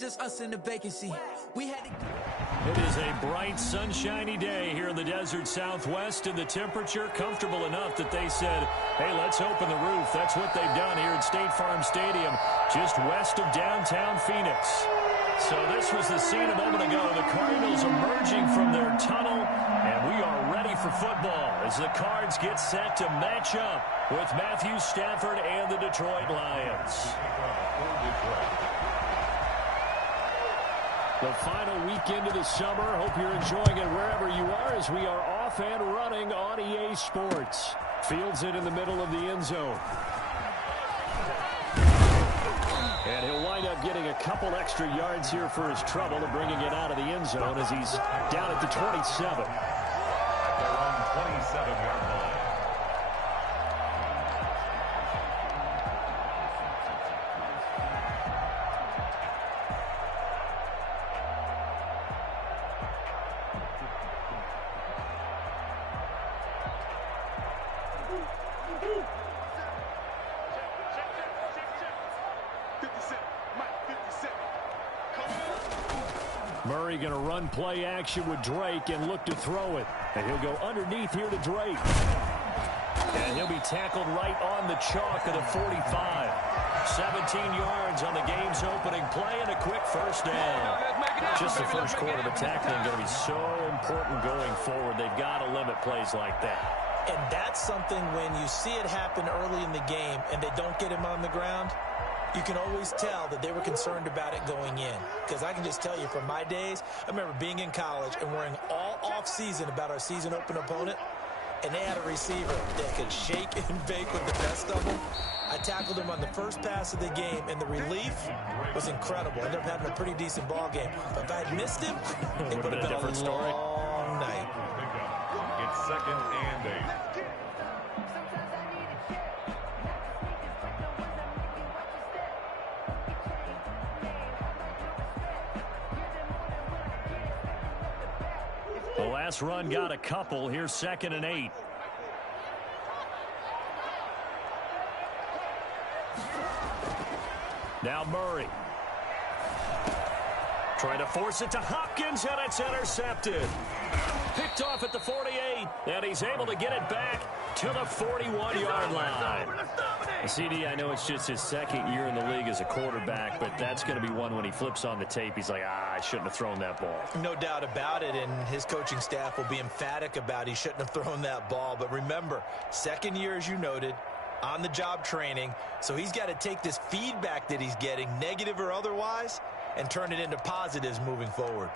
Just us in the vacancy. We had to... It is a bright, sunshiny day here in the desert Southwest, and the temperature comfortable enough that they said, hey, let's open the roof. That's what they've done here at State Farm Stadium, just west of downtown Phoenix. So this was the scene a moment ago. The Cardinals emerging from their tunnel, and we are ready for football as the Cards get set to match up with Matthew Stafford and the Detroit Lions. The final weekend of the summer. Hope you're enjoying it wherever you are as we are off and running on EA Sports. Fields it in the middle of the end zone. And he'll wind up getting a couple extra yards here for his trouble and bringing it out of the end zone as he's down at the 27. Their own 27-yard line. Murray going to run play action with Drake and look to throw it. And he'll go underneath here to Drake. And he'll be tackled right on the chalk of the 45. 17 yards on the game's opening play and a quick first down. Just the first quarter of tackling going to be so important going forward. They've got to limit plays like that. And that's something when you see it happen early in the game and they don't get him on the ground, you can always tell that they were concerned about it going in. Because I can just tell you from my days, I remember being in college and worrying all off-season about our season open opponent, and they had a receiver that could shake and bake with the best of them. I tackled him on the first pass of the game, and the relief was incredible. I ended up having a pretty decent ball game. But if I had missed him, it would have been a different story. Long night. It's 2nd and 8. The last run got a couple. Here's 2nd and 8. Now Murray. Trying to force it to Hopkins, and it's intercepted. Picked off at the 48, and he's able to get it back to the 41-yard line. CD, I know it's just his second year in the league as a quarterback, but that's going to be one when he flips on the tape. He's like, I shouldn't have thrown that ball. No doubt about it, and his coaching staff will be emphatic about he shouldn't have thrown that ball. But remember, second year, as you noted, on-the-job training, so he's got to take this feedback that he's getting, negative or otherwise, and turn it into positives moving forward.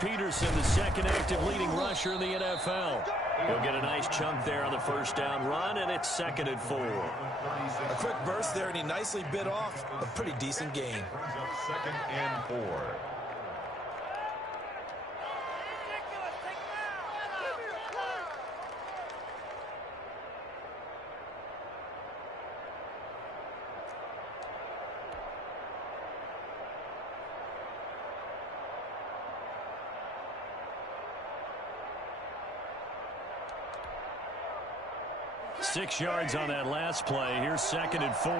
Peterson, the second active leading rusher in the NFL. He'll get a nice chunk there on the first down run, and it's 2nd and 4. A quick burst there, and he nicely bit off a pretty decent gain. 2nd and 4. Six yards on that last play. Here's 2nd and 4.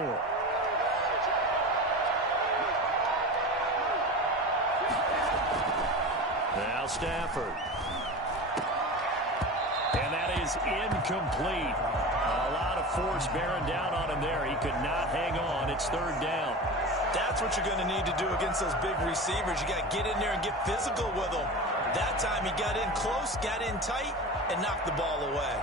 Now Stafford. And that is incomplete. A lot of force bearing down on him there. He could not hang on. It's 3rd down. That's what you're going to need to do against those big receivers. You got to get in there and get physical with them. That time he got in close, got in tight, and knocked the ball away.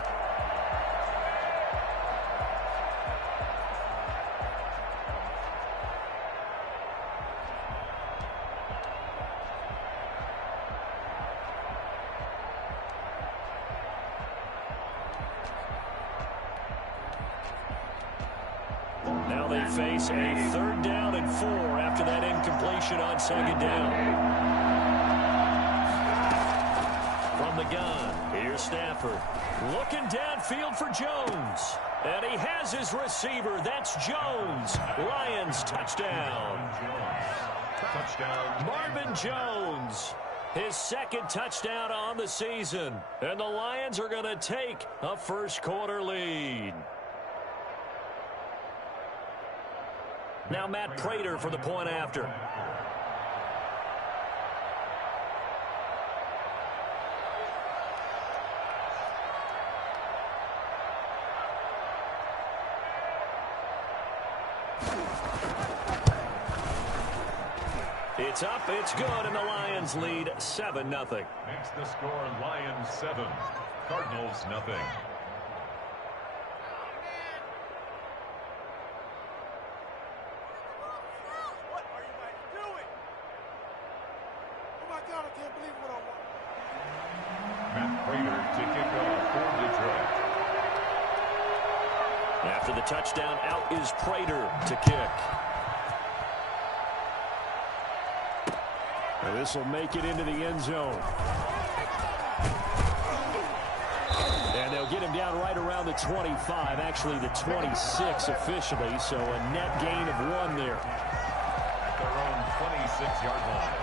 Now they face a 3rd down and 4 after that incompletion on 2nd down. From the gun, here's Stafford. Looking downfield for Jones. And he has his receiver. That's Jones. Lions touchdown. Touchdown. Marvin Jones, his second touchdown on the season. And the Lions are going to take a first-quarter lead. Now Matt Prater for the point after. It's up, it's good, and the Lions lead 7-0. Makes the score Lions 7, Cardinals nothing. What are you guys doing? Oh my God, I can't believe what I want. Matt Prater to kick off for Detroit. After the touchdown, out is Prater to kick. And this will make it into the end zone. And they'll get him down right around the 25, actually the 26 officially, so a net gain of 1 there. At their own 26-yard line.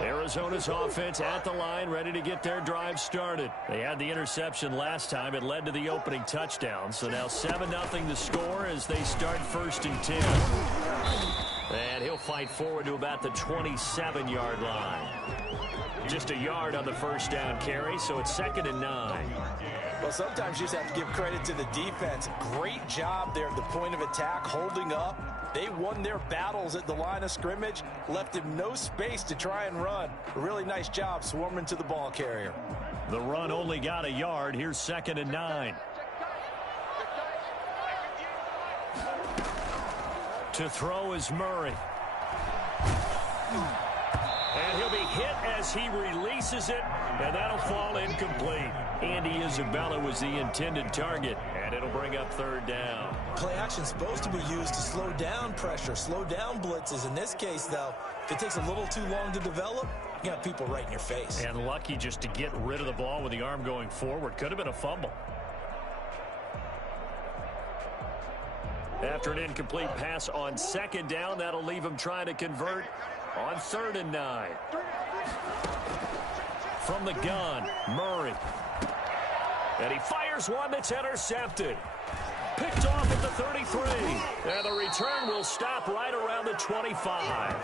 Arizona's offense at the line, ready to get their drive started. They had the interception last time. It led to the opening touchdown. So now 7-0 the score as they start 1st and 10. And he'll fight forward to about the 27-yard line. Just a yard on the first down carry, so it's 2nd and 9. Well, sometimes you just have to give credit to the defense. Great job there at the point of attack, holding up. They won their battles at the line of scrimmage, left him no space to try and run. A really nice job swarming to the ball carrier. The run only got a yard. Here's 2nd and 9. To throw is Murray. And he'll be hit as he releases it, and that'll fall incomplete. Andy Isabella was the intended target, and it'll bring up 3rd down. Play action's supposed to be used to slow down pressure, slow down blitzes. In this case, though, if it takes a little too long to develop, you got people right in your face. And lucky just to get rid of the ball with the arm going forward. Could have been a fumble. After an incomplete pass on 2nd down, that'll leave him trying to convert on 3rd and 9. From the gun, Murray. And he fires one that's intercepted. Picked off at the 33. And the return will stop right around the 25.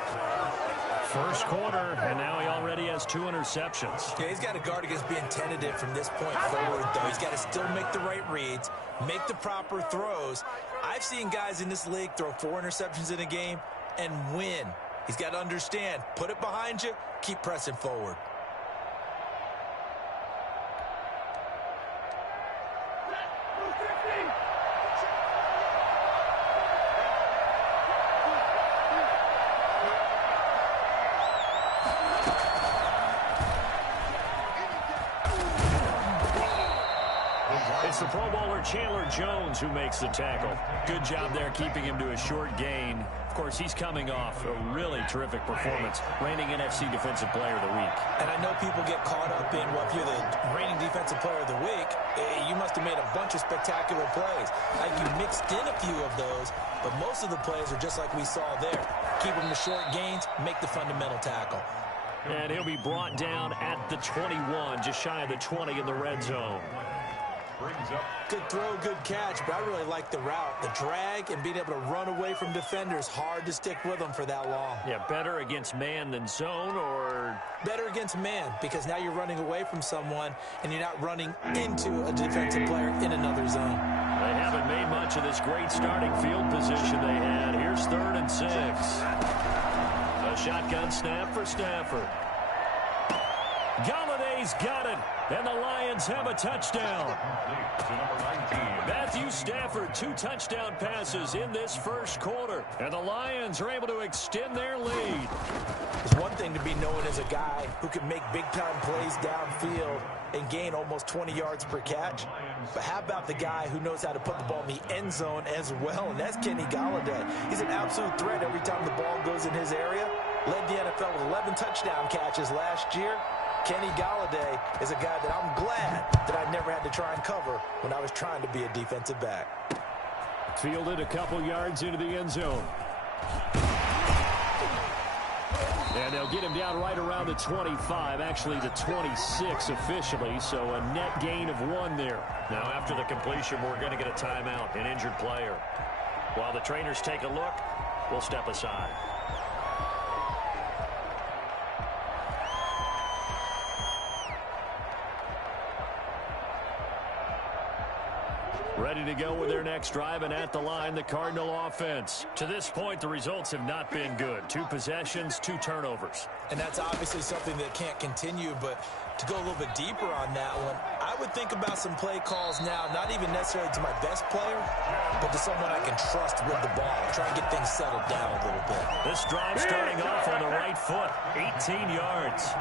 First quarter, and now he already has 2 interceptions. Yeah, he's got to guard against being tentative from this point forward, though. He's got to still make the right reads, make the proper throws. I've seen guys in this league throw 4 interceptions in a game and win. He's got to understand, put it behind you, keep pressing forward. It's the Pro Bowler Chandler Jones who makes the tackle. Good job there keeping him to a short gain. Of course, he's coming off a really terrific performance, reigning NFC Defensive Player of the Week. And I know people get caught up in, well, if you're the reigning Defensive Player of the Week, you must have made a bunch of spectacular plays. Like you mixed in a few of those, but most of the plays are just like we saw there. Keep them to short gains, make the fundamental tackle. And he'll be brought down at the 21, just shy of the 20 in the red zone. Good throw, good catch, but I really like the route. The drag and being able to run away from defenders, hard to stick with them for that long. Yeah, better against man than zone, or? Better against man, because now you're running away from someone and you're not running into a defensive player in another zone. They haven't made much of this great starting field position they had. Here's 3rd and 6. A shotgun snap for Stafford. Galladay's got it, and the Lions have a touchdown. Matthew Stafford, 2 touchdown passes in this first quarter, and the Lions are able to extend their lead. It's one thing to be known as a guy who can make big-time plays downfield and gain almost 20 yards per catch, but how about the guy who knows how to put the ball in the end zone as well, and that's Kenny Galladay. He's an absolute threat every time the ball goes in his area. Led the NFL with 11 touchdown catches last year. Kenny Golladay is a guy that I'm glad that I never had to try and cover when I was trying to be a defensive back. Fielded a couple yards into the end zone. And they'll get him down right around the 25, actually the 26 officially, so a net gain of 1 there. Now after the completion, we're going to get a timeout, an injured player. While the trainers take a look, we'll step aside. Ready to go with their next drive, and at the line, the Cardinal offense. To this point, the results have not been good. 2 possessions, 2 turnovers. And that's obviously something that can't continue, but to go a little bit deeper on that one, I would think about some play calls now, not even necessarily to my best player, but to someone I can trust with the ball. Try and get things settled down a little bit. This drive starting off on the right foot, 18 yards.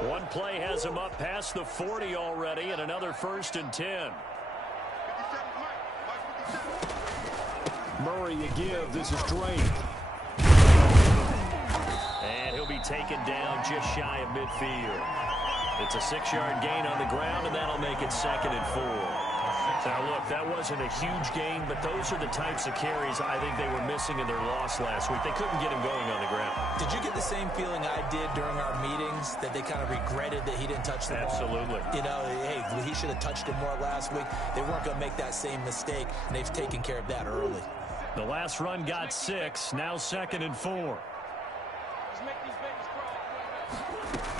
One play has him up past the 40 already, and another 1st and 10. Murray a give. This is Drake. And he'll be taken down just shy of midfield. It's a 6-yard gain on the ground, and that'll make it 2nd and 4. Now, look, that wasn't a huge gain, but those are the types of carries I think they were missing in their loss last week. They couldn't get him going on the ground. Did you get the same feeling I did during our meetings, that they kind of regretted that he didn't touch the ball? Absolutely. You know, hey, he should have touched it more last week. They weren't going to make that same mistake, and they've taken care of that early. The last run got 6, now 2nd and 4.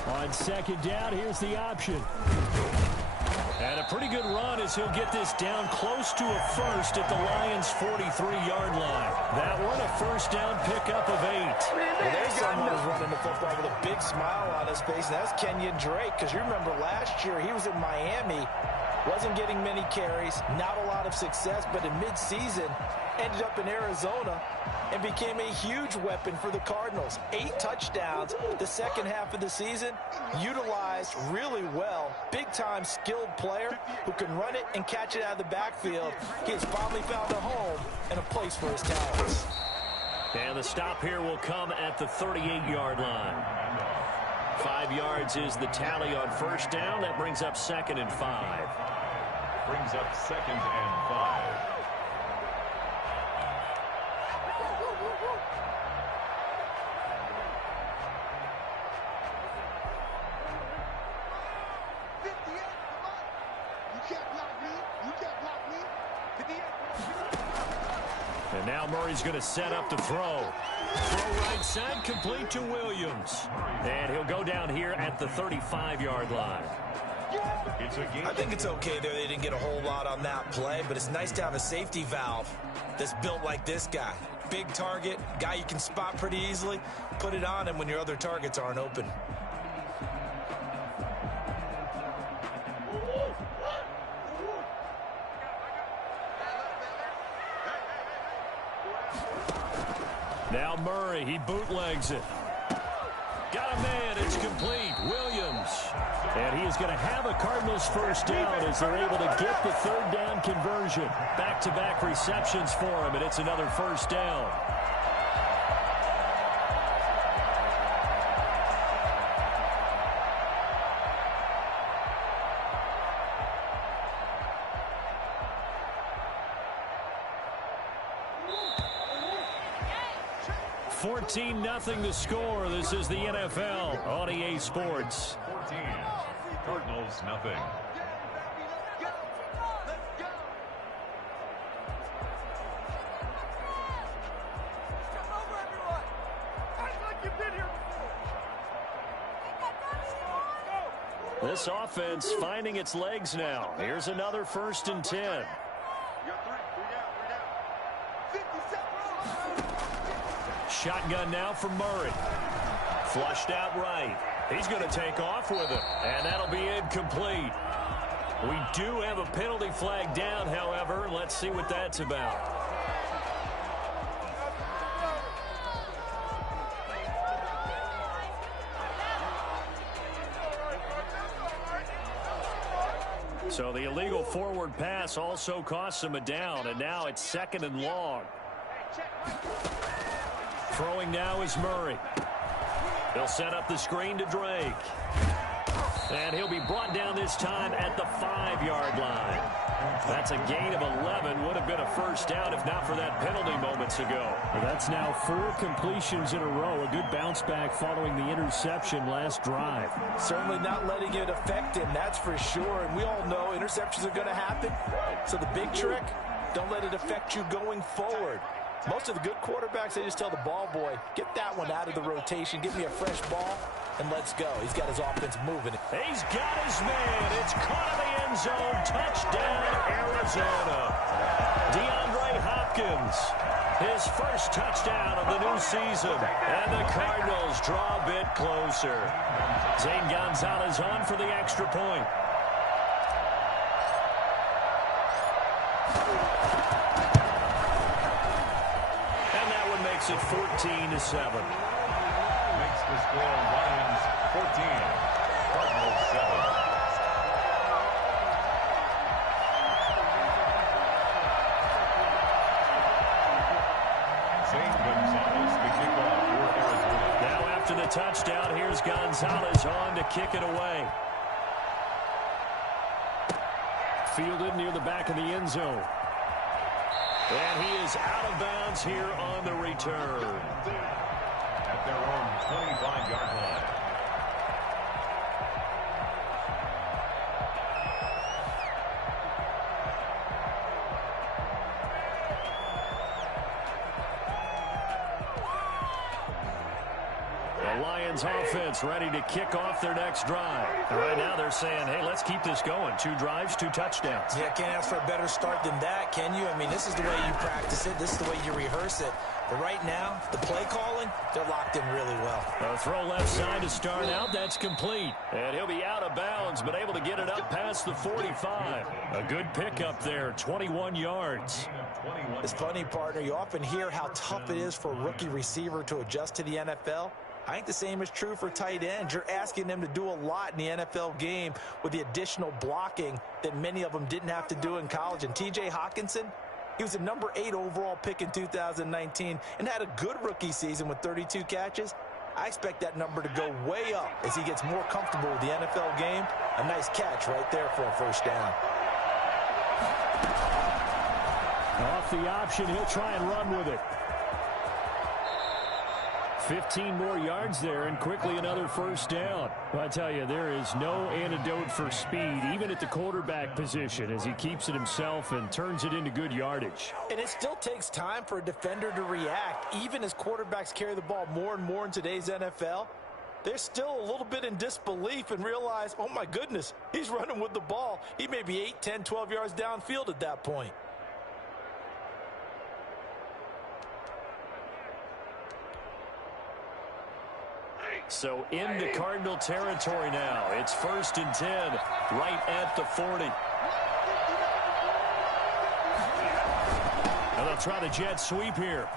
On 2nd down, here's the option. And a pretty good run as he'll get this down close to a 1st at the Lions' 43-yard line. That one, a 1st down pickup of 8. Well, there's someone who's running the football with a big smile on his face, and that's Kenyon Drake, because you remember last year he was in Miami, wasn't getting many carries, not a lot of success, but in midseason ended up in Arizona and became a huge weapon for the Cardinals. 8 touchdowns the second half of the season, utilized really well. Big-time skilled player who can run it and catch it out of the backfield. He has finally found a home and a place for his talents. And the stop here will come at the 38-yard line. 5 yards is the tally on 1st down. That brings up 2nd and 5. Brings up 2nd and 5. And now Murray's going to set up the throw. Throw right side, complete to Williams. And he'll go down here at the 35-yard line. I think it's okay there. They didn't get a whole lot on that play, but it's nice to have a safety valve that's built like this guy. Big target, guy you can spot pretty easily. Put it on him when your other targets aren't open. Now Murray, he bootlegs it. Got a man, it's complete. Williams. And he is going to have a Cardinals 1st down as they're able to get the 3rd down conversion. Back-to-back receptions for him, and it's another 1st down. $14-0 the score. This is the NFL on EA Sports. 14. Cardinals, nothing. This offense finding its legs now. Here's another 1st and 10. Shotgun now for Murray. Flushed out right. He's going to take off with it, and that'll be incomplete. We do have a penalty flag down, however. Let's see what that's about. So the illegal forward pass also costs him a down, and now it's 2nd and long. Throwing now is Murray. He'll set up the screen to Drake. And he'll be brought down this time at the 5-yard line. That's a gain of 11. Would have been a first down if not for that penalty moments ago. Well, that's now 4 completions in a row. A good bounce back following the interception last drive. Certainly not letting it affect him, that's for sure. And we all know interceptions are going to happen. So the big trick, don't let it affect you going forward. Most of the good quarterbacks, they just tell the ball boy, get that one out of the rotation, give me a fresh ball, and let's go. He's got his offense moving. He's got his man. It's caught in the end zone. Touchdown, Arizona. DeAndre Hopkins, his first touchdown of the new season. And the Cardinals draw a bit closer. Zane Gonzalez on for the extra point. Makes it 14-7. Makes the score Lions 14, Cardinals 7. Zane Gonzalez, the kickoff for Arizona. Now after the touchdown, here's Gonzalez on to kick it away. Fielded near the back of the end zone. And he is out of bounds here on the return. At their own 25-yard line. The Lions offense ready to kick off their next drive. And right now they're saying, hey, let's keep this going. 2 drives, 2 touchdowns. Yeah, can't ask for a better start than that, can you? I mean, this is the way you practice it. This is the way you rehearse it. But right now, the play calling, they're locked in really well. A throw left side to start out. That's complete. And he'll be out of bounds, but able to get it up past the 45. A good pickup there, 21 yards. It's funny, partner. You often hear how tough it is for a rookie receiver to adjust to the NFL. I think the same is true for tight ends. You're asking them to do a lot in the NFL game with the additional blocking that many of them didn't have to do in college. And T.J. Hawkinson, he was a number 8 overall pick in 2019 and had a good rookie season with 32 catches. I expect that number to go way up as he gets more comfortable with the NFL game. A nice catch right there for a first down. Off the option, he'll try and run with it. 15 more yards there, and quickly another first down. Well, I tell you, there is no antidote for speed, even at the quarterback position, as he keeps it himself and turns it into good yardage. And it still takes time for a defender to react. Even as quarterbacks carry the ball more and more in today's NFL, they're still a little bit in disbelief and realize, oh my goodness, he's running with the ball. He may be 8, 10, 12 yards downfield at that point. So into Cardinal territory now. It's 1st and 10, right at the 40. And they'll try the jet sweep here.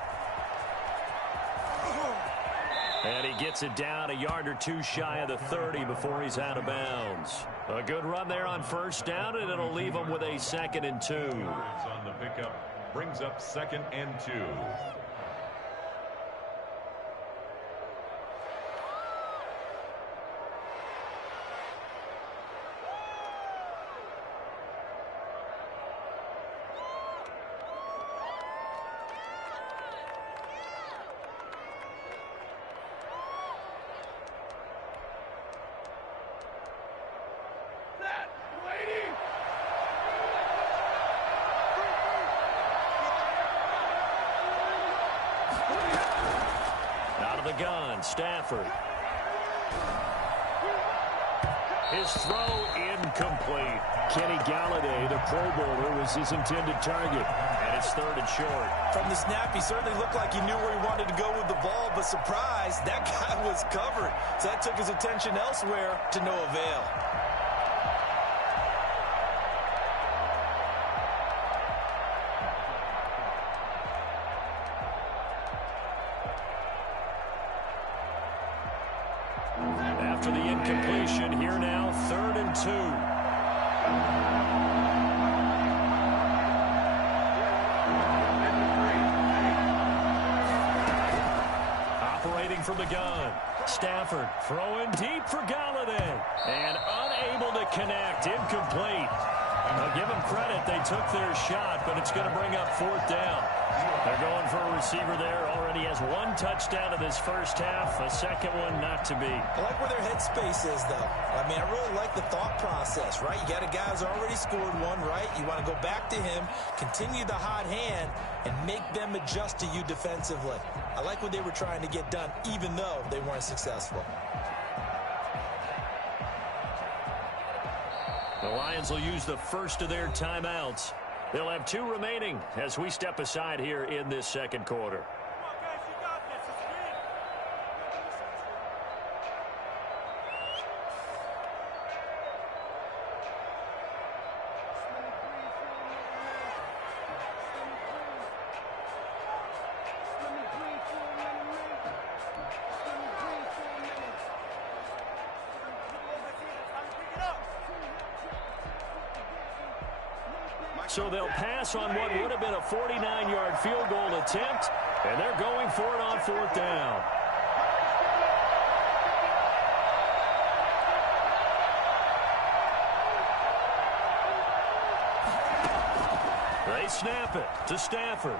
And he gets it down a yard or 2 shy of the 30 before he's out of bounds. A good run there on first down, and it'll leave him with a 2nd and 2. On the pickup brings up 2nd and 2. Gun, Stafford. His throw incomplete. Kenny Galladay, the Pro Bowler, was his intended target. And it's 3rd and short. From the snap, he certainly looked like he knew where he wanted to go with the ball, but surprise, that guy was covered. So that took his attention elsewhere to no avail. After the incompletion, here now, 3rd and 2. Operating from the gun. Stafford throwing deep for Galladay. And unable to connect. Incomplete. I'll give them credit. They took their shot, but it's going to bring up 4th down. They're going for a receiver there. Already has 1 touchdown in this first half. A second one not to be. I like where their headspace is, though. I mean, I really like the thought process, right? You got a guy who's already scored 1, right? You want to go back to him, continue the hot hand, and make them adjust to you defensively. I like what they were trying to get done, even though they weren't successful. The Lions will use the first of their timeouts. They'll have 2 remaining as we step aside here in this second quarter. So they'll pass on what would have been a 49-yard field goal attempt, and they're going for it on 4th down. They snap it to Stafford.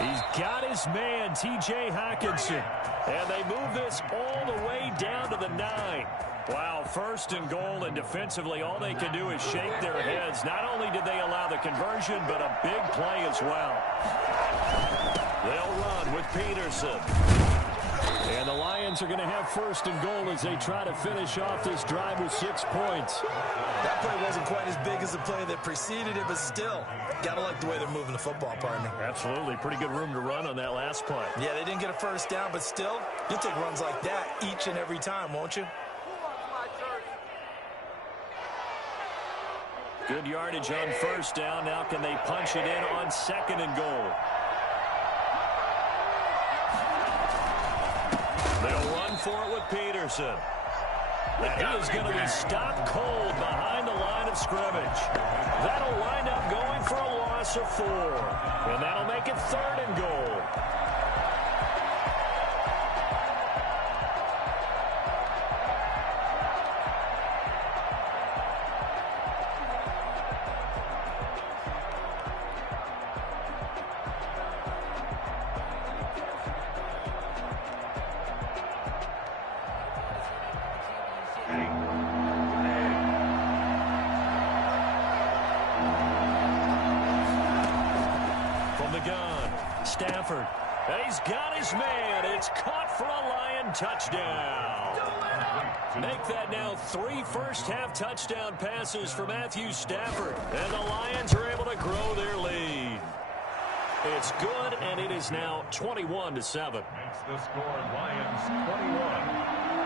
He's got his man, T.J. Hockenson. And they move this all the way down to the 9. Wow, 1st and goal, and defensively all they can do is shake their heads. Not only did they allow the conversion, but a big play as well. They'll run with Peterson. And the Lions are going to have 1st and goal as they try to finish off this drive with 6 points. That play wasn't quite as big as the play that preceded it, but still, got to like the way they're moving the football, partner. Absolutely. Pretty good room to run on that last play. Yeah, they didn't get a 1st down, but still, you'll take runs like that each and every time, won't you? Good yardage on 1st down. Now can they punch it in on 2nd and goal? They'll run for it with Peterson. And he is going to be stopped cold behind the line of scrimmage. That'll wind up going for a loss of 4. And that'll make it 3rd and goal. Stafford, he's got his man. It's caught for a Lion touchdown. Make that now 3 first-half touchdown passes for Matthew Stafford. And the Lions are able to grow their lead. It's good, and it is now 21-7. Makes the score Lions 21,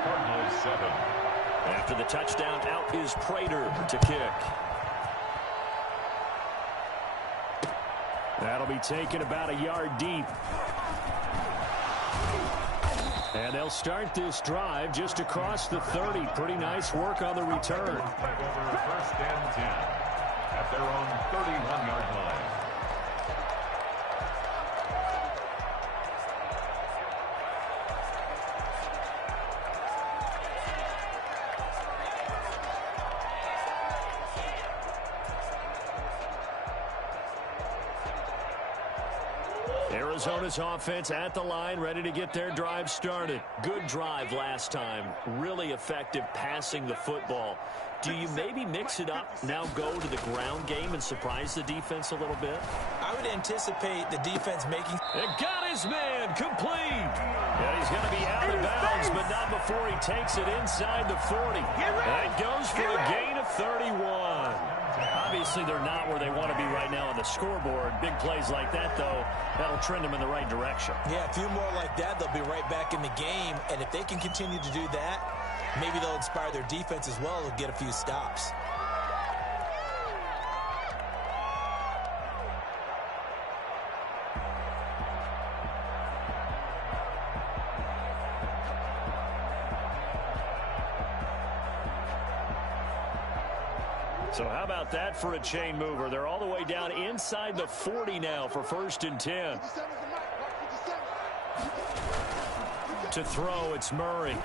Cardinals 7. After the touchdown, out is Prater to kick. That'll be taken about a yard deep. And they'll start this drive just across the 30. Pretty nice work on the return. Over 1st and 10 at their own 31-yard line. Arizona's offense at the line, ready to get their drive started. Good drive last time. Really effective passing the football. Do you maybe mix it up, now go to the ground game and surprise the defense a little bit? I would anticipate the defense making... And got his man complete. And he's going to be out of bounds, but not before he takes it inside the 40. That goes for a gain of 31. Obviously, they're not where they want to be right now on the scoreboard. Big plays like that, though, that'll trend them in the right direction. Yeah, a few more like that, they'll be right back in the game. And if they can continue to do that, maybe they'll inspire their defense as well. They'll get a few stops. So how about that for a chain mover? They're all the way down inside the 40 now for 1st and 10. To throw, it's Murray.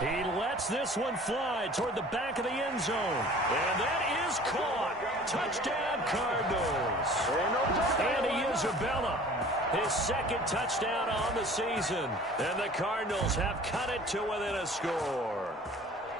He lets this one fly toward the back of the end zone. And that is caught. Touchdown, Cardinals. Andy Isabella, his 2nd touchdown on the season. And the Cardinals have cut it to within a score.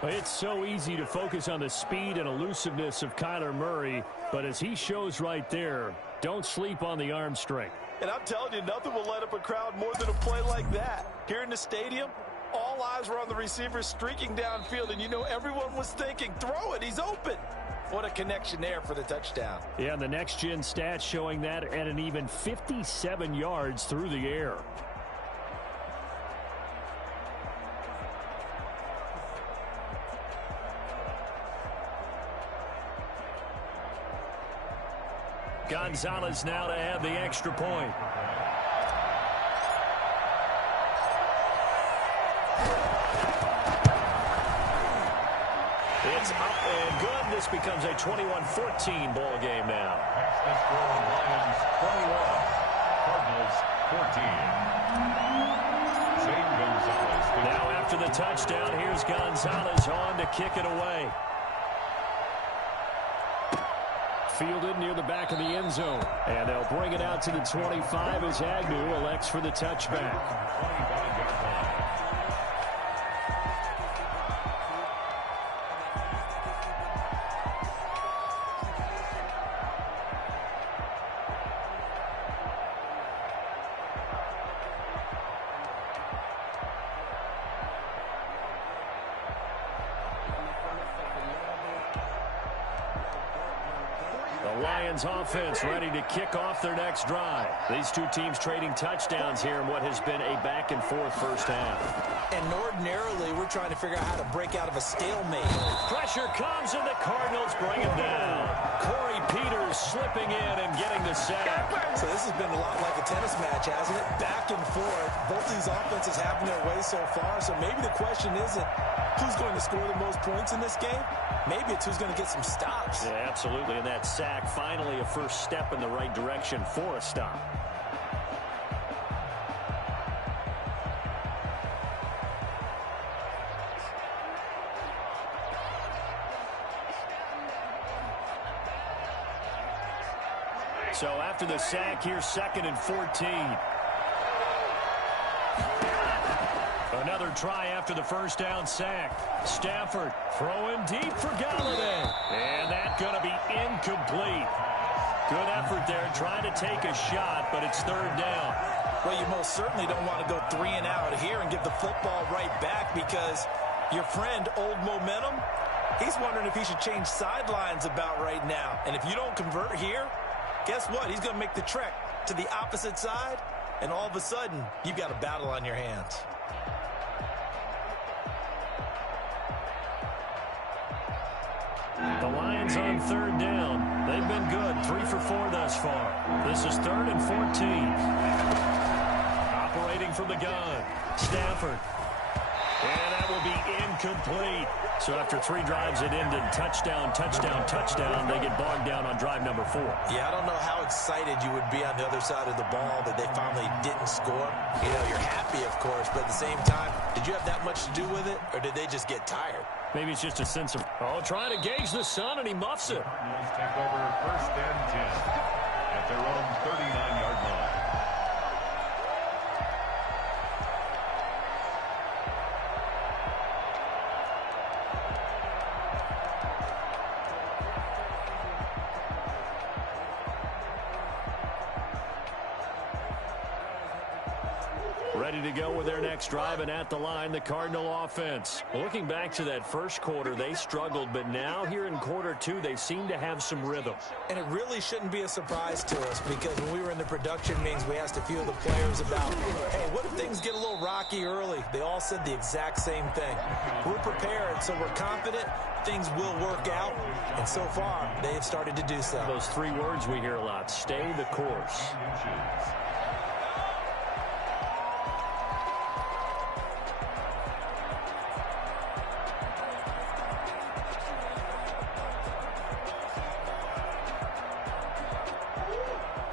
It's so easy to focus on the speed and elusiveness of Kyler Murray, but as he shows right there, don't sleep on the arm strength. And I'm telling you, nothing will light up a crowd more than a play like that. Here in the stadium, all eyes were on the receiver streaking downfield, and you know everyone was thinking, throw it, he's open. What a connection there for the touchdown. Yeah, and the next-gen stats showing that at an even 57 yards through the air. Gonzalez now to add the extra point. It's up and good. This becomes a 21-14 ball game now. That's the score. Lions 21, Cardinals 14. Shane Gonzalez. Now after the touchdown, here's Gonzalez on to kick it away. Fielded near the back of the end zone. And they'll bring it out to the 25 as Agnew elects for the touchback. 25-yard line. Lions offense ready to kick off their next drive. These two teams trading touchdowns here in what has been a back-and-forth first half. And ordinarily, we're trying to figure out how to break out of a stalemate. Pressure comes, and the Cardinals bring him down. Corey Peters slipping in and getting the sack. So this has been a lot like a tennis match, hasn't it? Back and forth. Both these offenses having their way so far. So maybe the question isn't who's going to score the most points in this game. Maybe it's who's going to get some stops. Yeah, absolutely. And that sack, finally a first step in the right direction for a stop. So after the sack, here's 2nd and 14. Another try after the first down sack. Stafford throwing deep for Galladay. And that's going to be incomplete. Good effort there, trying to take a shot, but it's 3rd down. Well, you most certainly don't want to go 3 and out here and give the football right back because your friend, Old Momentum, he's wondering if he should change sidelines about right now. And if you don't convert here, guess what? He's going to make the trek to the opposite side, and all of a sudden, you've got a battle on your hands. The Lions on 3rd down. They've been good, 3 for 4 thus far. This is 3rd and 14. Operating from the gun, Stafford. And that will be incomplete. So after 3 drives, it ended touchdown, touchdown, touchdown. They get bogged down on drive number 4. Yeah, I don't know how excited you would be on the other side of the ball that they finally didn't score. You know, you're happy, of course, but at the same time, did you have that much to do with it, or did they just get tired? Maybe it's just a sense of, trying to gauge the sun, and he muffs it. Cardinals take over 1st and 10 at their own 39-yard line. Ready to go with their next drive, and at the line, the Cardinal offense. Looking back to that first quarter, they struggled, but now here in quarter 2, they seem to have some rhythm. And it really shouldn't be a surprise to us because when we were in the production meetings, we asked a few of the players about, hey, what if things get a little rocky early? They all said the exact same thing. We're prepared, so we're confident things will work out, and so far, they have started to do so. Those 3 words we hear a lot, stay the course.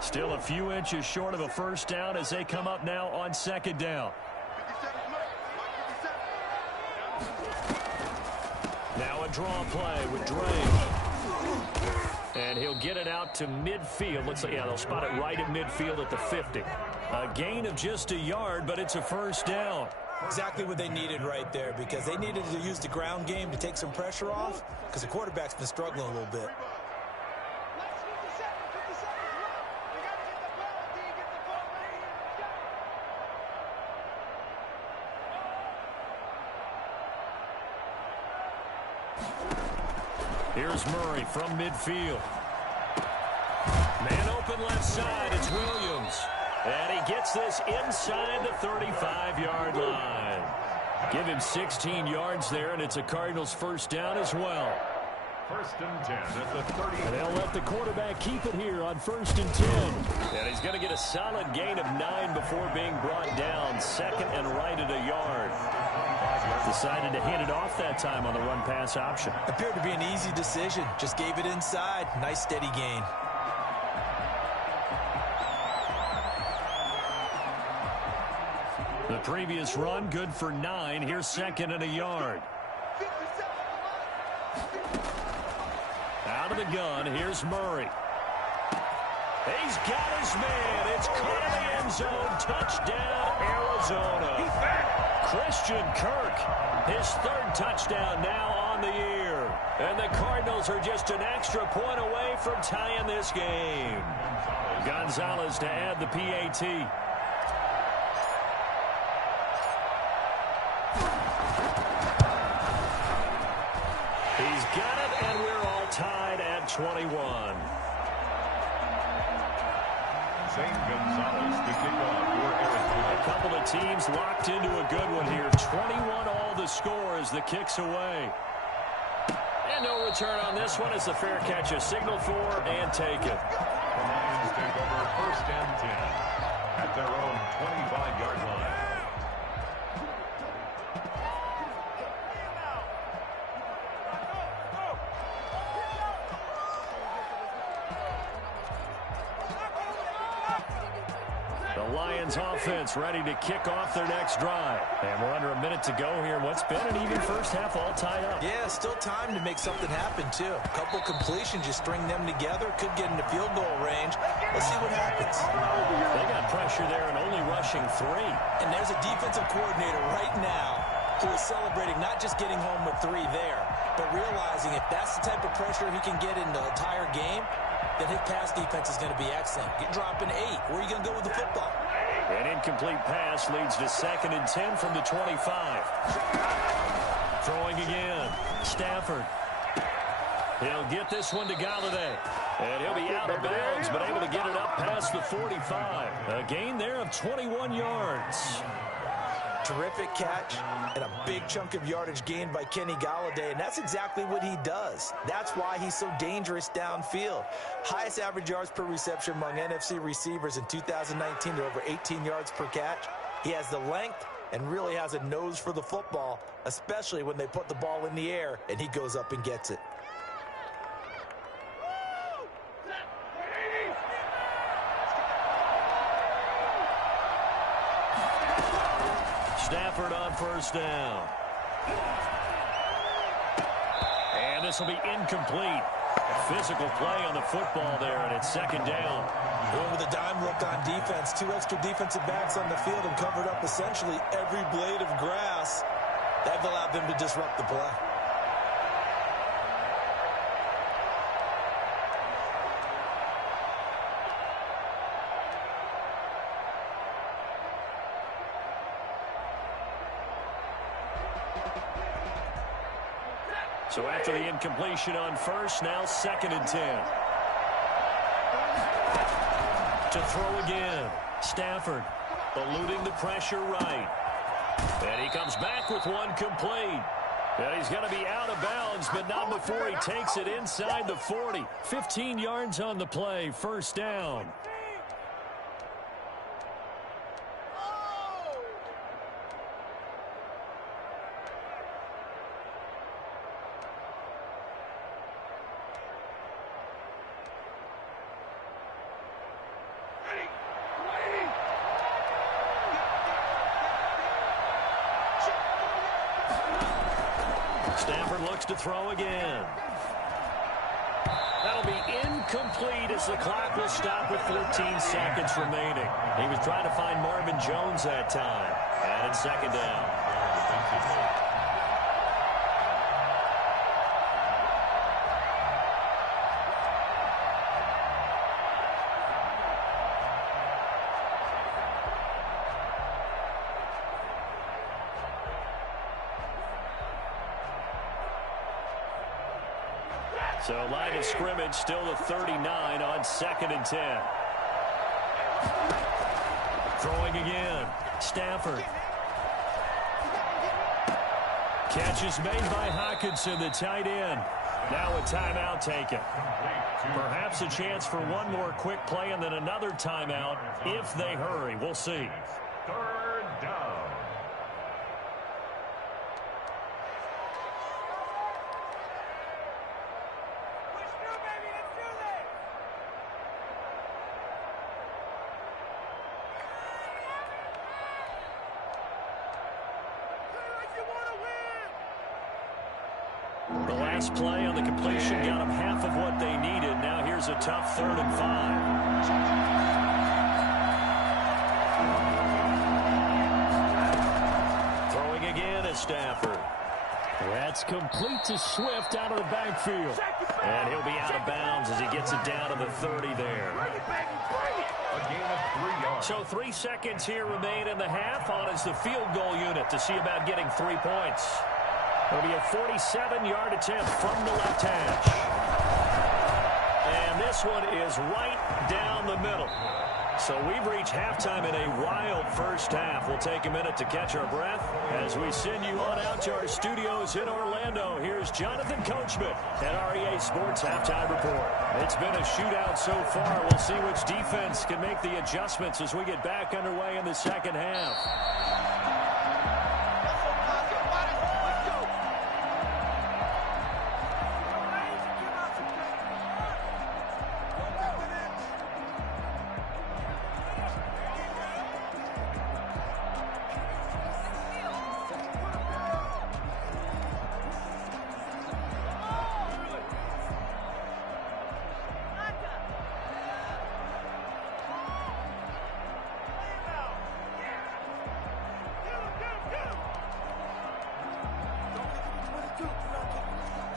Still a few inches short of a first down as they come up now on second down. Now a draw play with Dre. And he'll get it out to midfield. Looks like, yeah, they'll spot it right at midfield at the 50. A gain of just a yard, but it's a first down. Exactly what they needed right there, because they needed to use the ground game to take some pressure off, because the quarterback's been struggling a little bit. Here's Murray from midfield. Man open left side. It's Williams. And he gets this inside the 35-yard line. Give him 16 yards there, and it's a Cardinals first down as well. First and 10 at the 30. And they'll let the quarterback keep it here on first and 10. And he's going to get a solid gain of 9 before being brought down. Second and right at a yard. Decided to hand it off that time on the run-pass option. Appeared to be an easy decision. Just gave it inside. Nice steady gain. The previous run, good for 9. Here's second and a yard. Out of the gun, here's Murray. He's got his man. It's caught in the end zone. Touchdown, Arizona. Christian Kirk, his third touchdown now on the year. And the Cardinals are just an extra point away from tying this game. Gonzalez to add the PAT. He's got it, and we're all tied at 21. St. Gonzalez to kick off for Arizona. A couple of teams locked into a good one here. 21 all the score as the kick's away. And no return on this one as the fair catch is signaled for and taken. The Lions take over first and 10 at their own 25-yard line. Lions offense ready to kick off their next drive. And we're under a minute to go here. What's been an even first half all tied up. Yeah, still time to make something happen, too. A couple completions, you string them together, could get into field goal range. Let's see what happens. They got pressure there and only rushing 3. And there's a defensive coordinator right now who is celebrating not just getting home with 3 there, but realizing if that's the type of pressure he can get in the entire game, then his pass defense is going to be excellent. You're dropping 8. Where are you going to go with the football? An incomplete pass leads to second and 10 from the 25. Throwing again. Stafford. He'll get this one to Galladay. And he'll be out of bounds, but able to get it up past the 45. A gain there of 21 yards. Terrific catch and a big chunk of yardage gained by Kenny Galladay, and that's exactly what he does. That's why he's so dangerous downfield. Highest average yards per reception among NFC receivers in 2019 to over 18 yards per catch. He has the length and really has a nose for the football, especially when they put the ball in the air and he goes up and gets it. Stafford on first down. And this will be incomplete. Physical play on the football there, and it's second down. Going with a dime look on defense. 2 extra defensive backs on the field and covered up essentially every blade of grass. That allowed them to disrupt the play. So after the incompletion on first, now second and 10. To throw again. Stafford eluding the pressure right. And he comes back with one complete. And he's going to be out of bounds, but not before he takes it inside the 40. 15 yards on the play, first down. Stafford looks to throw again. That'll be incomplete as the clock will stop with 14 seconds remaining. He was trying to find Marvin Jones that time. And it's second down. So line of scrimmage still the 39 on 2nd and 10. Throwing again. Stafford. Catch is made by Hockenson, the tight end. Now a timeout taken. Perhaps a chance for one more quick play and then another timeout if they hurry. We'll see. 3rd down. The last play on the completion got them half of what they needed. Now here's a tough 3rd and 5. Throwing again is Stafford. That's complete to Swift out of the backfield. And he'll be out of bounds as he gets it down to the 30 there. A gain of 3 yards. So 3 seconds here remain in the half. On is the field goal unit to see about getting 3 points. It'll be a 47-yard attempt from the left hash. And this one is right down the middle. So we've reached halftime in a wild first half. We'll take a minute to catch our breath as we send you on out to our studios in Orlando. Here's Jonathan Coachman at REA Sports Halftime Report. It's been a shootout so far. We'll see which defense can make the adjustments as we get back underway in the second half.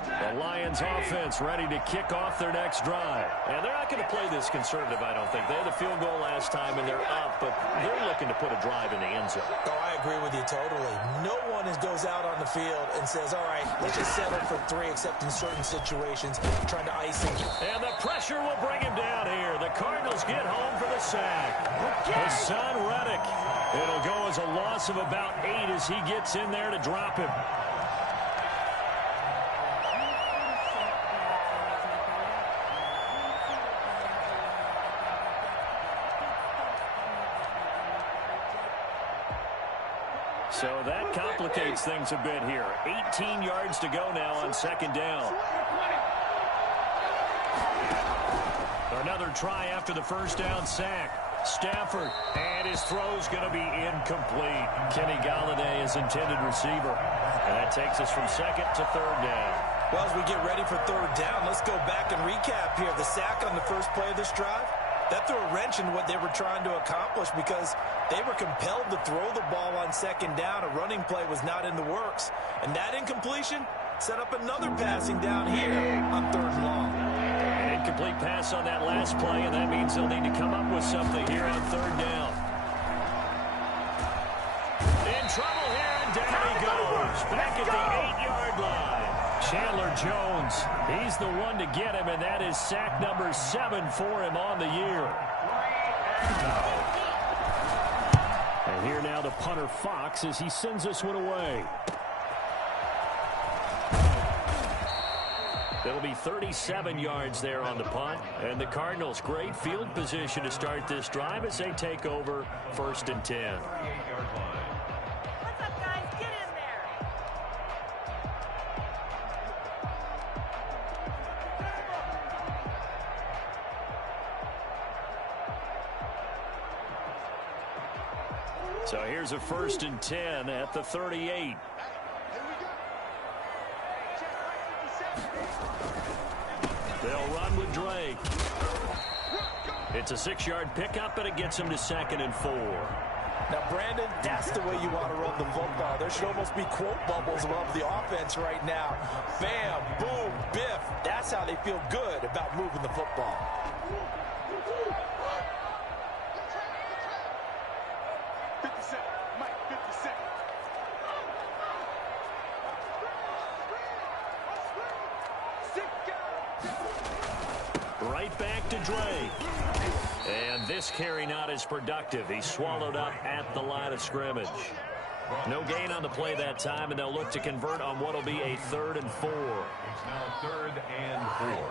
The Lions offense ready to kick off their next drive. And they're not going to play this conservative, I don't think. They had the field goal last time, and they're up, but they're looking to put a drive in the end zone. Oh, I agree with you totally. No one goes out on the field and says, all right, let's just settle for 3, except in certain situations, trying to ice him. And the pressure will bring him down here. The Cardinals get home for the sack. Hassan Reddick. It'll go as a loss of about 8 as he gets in there to drop him. So that complicates things a bit here. 18 yards to go now on 2nd down. Another try after the first down sack. Stafford, and his throw's going to be incomplete. Kenny Galladay is intended receiver. And that takes us from 2nd to 3rd down. Well, as we get ready for 3rd down, let's go back and recap here. The sack on the first play of this drive, that threw a wrench in what they were trying to accomplish because they were compelled to throw the ball on 2nd down. A running play was not in the works. And that incompletion set up another passing down here on 3rd and long. An incomplete pass on that last play, and that means they'll need to come up with something here on 3rd down. In trouble here, and down he goes. Back at the 8-yard line. Chandler Jones, he's the one to get him, and that is sack number 7 for him on the year. And here now the punter Fox as he sends this one away. It'll be 37 yards there on the punt. And the Cardinals, great field position to start this drive as they take over 1st and 10. What's up, guys? Get in there. So here's a 1st and 10 at the 38. They'll run with Drake. It's a 6-yard pickup, and it gets him to 2nd and 4. Now, Brandon, that's the way you want to run the football. There should almost be quote bubbles above the offense right now. Bam, boom, biff. That's how they feel good about moving the football. Right back to Drake. And this carry not as productive. He's swallowed up at the line of scrimmage. No gain on the play that time, and they'll look to convert on what will be a 3rd and 4. It's now 3rd and 4.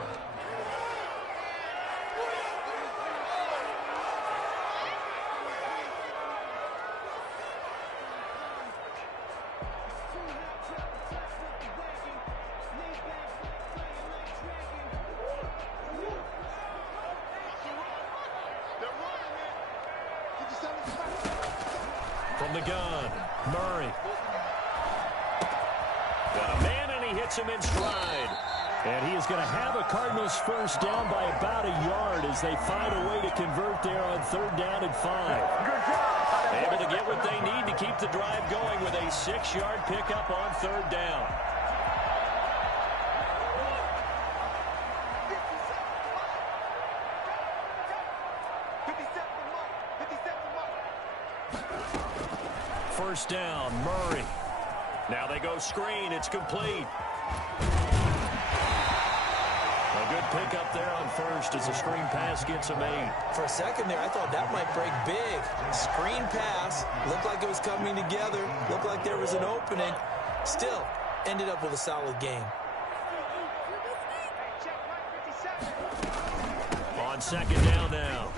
From the gun, Murray. Got a man, and he hits him in stride. And he is going to have a Cardinals first down by about a yard as they find a way to convert there on 3rd down and 5. Able to get what they need to keep the drive going with a 6-yard pickup on 3rd down. First down, Murray. Now they go screen. It's complete. A good pickup there on first as the screen pass gets him 8. For a second there, I thought that might break big. Screen pass. Looked like it was coming together. Looked like there was an opening. Still, ended up with a solid game. On 2nd down now.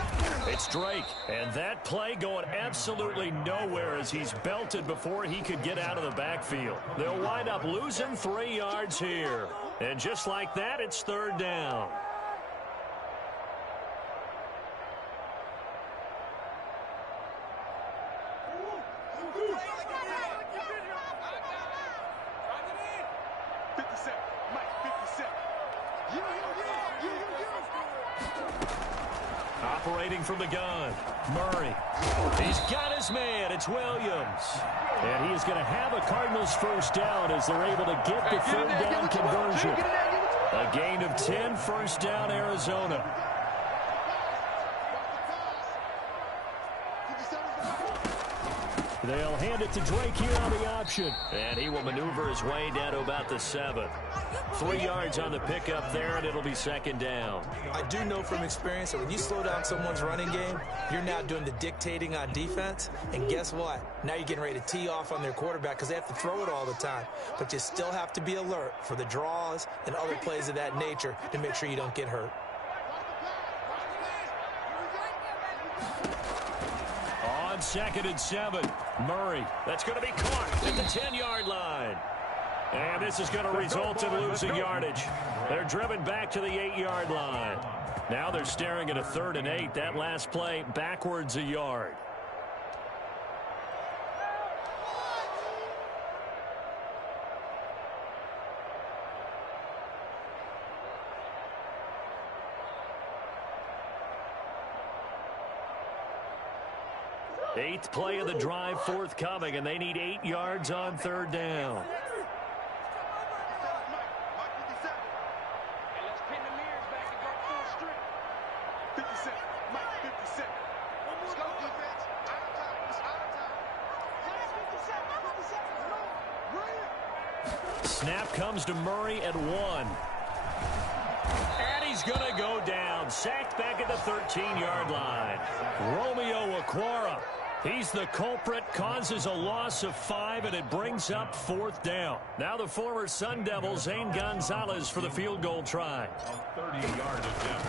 It's Drake, and that play going absolutely nowhere as he's belted before he could get out of the backfield. They'll wind up losing 3 yards here. And just like that, it's 3rd down. Operating from the gun, Murray. He's got his man. It's Williams. And he is going to have a Cardinals first down as they're able to get the 3rd down conversion. A gain of 10, first down, Arizona. They'll hand it to Drake here on the option. And he will maneuver his way down to about the 7. 3 yards on the pickup there, and it'll be 2nd down. I do know from experience that when you slow down someone's running game, you're now doing the dictating on defense. And guess what? Now you're getting ready to tee off on their quarterback because they have to throw it all the time. But you still have to be alert for the draws and other plays of that nature to make sure you don't get hurt. On 2nd and 7, Murray. That's going to be caught at the 10-yard line. And this is going to result in losing yardage. They're driven back to the 8-yard line. Now they're staring at a 3rd and 8. That last play backwards a yard. Eighth play of the drive forthcoming, and they need 8 yards on 3rd down. Snap comes to Murray at 1. And he's going to go down. Sacked back at the 13-yard line. Romeo Okwara. He's the culprit, causes a loss of 5, and it brings up 4th down. Now the former Sun Devil, Zane Gonzalez, for the field goal try. 30-yard attempt.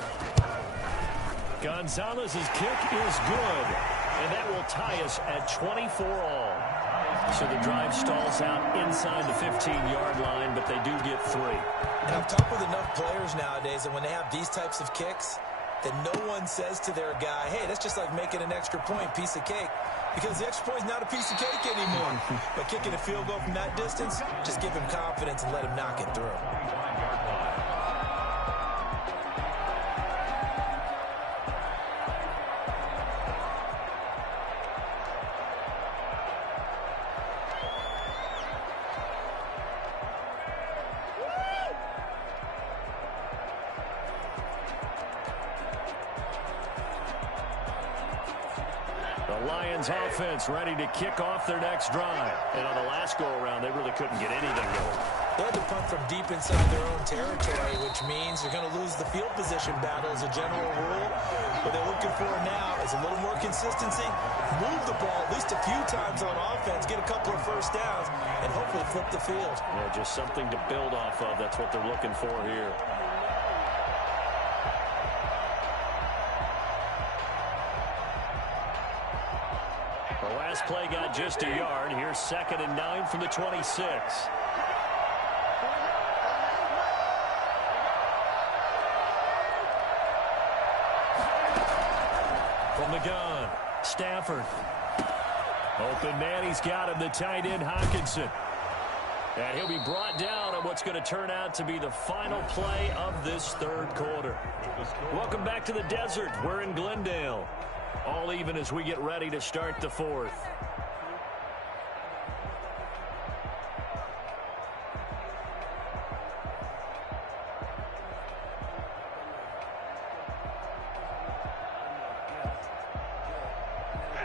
Gonzalez's kick is good, and that will tie us at 24 all. So the drive stalls out inside the 15-yard line, but they do get 3. And I've talked with enough players nowadays, and when they have these types of kicks, that no one says to their guy, hey, that's just like making an extra point, piece of cake. Because the extra point is not a piece of cake anymore. But kicking a field goal from that distance, just give him confidence and let him knock it through. The Lions offense ready to kick off their next drive. And on the last go-around, they really couldn't get anything going. They had to punt from deep inside their own territory, which means they're going to lose the field position battle as a general rule. What they're looking for now is a little more consistency, move the ball at least a few times on offense, get a couple of first downs, and hopefully flip the field. Yeah, just something to build off of. That's what they're looking for here. The last play got just a yard. Here's 2nd and 9 from the 26. From the gun, Stafford. Open man, he's got him, the tight end, Hockenson. And he'll be brought down on what's going to turn out to be the final play of this third quarter. Welcome back to the desert. We're in Glendale. All even as we get ready to start the fourth.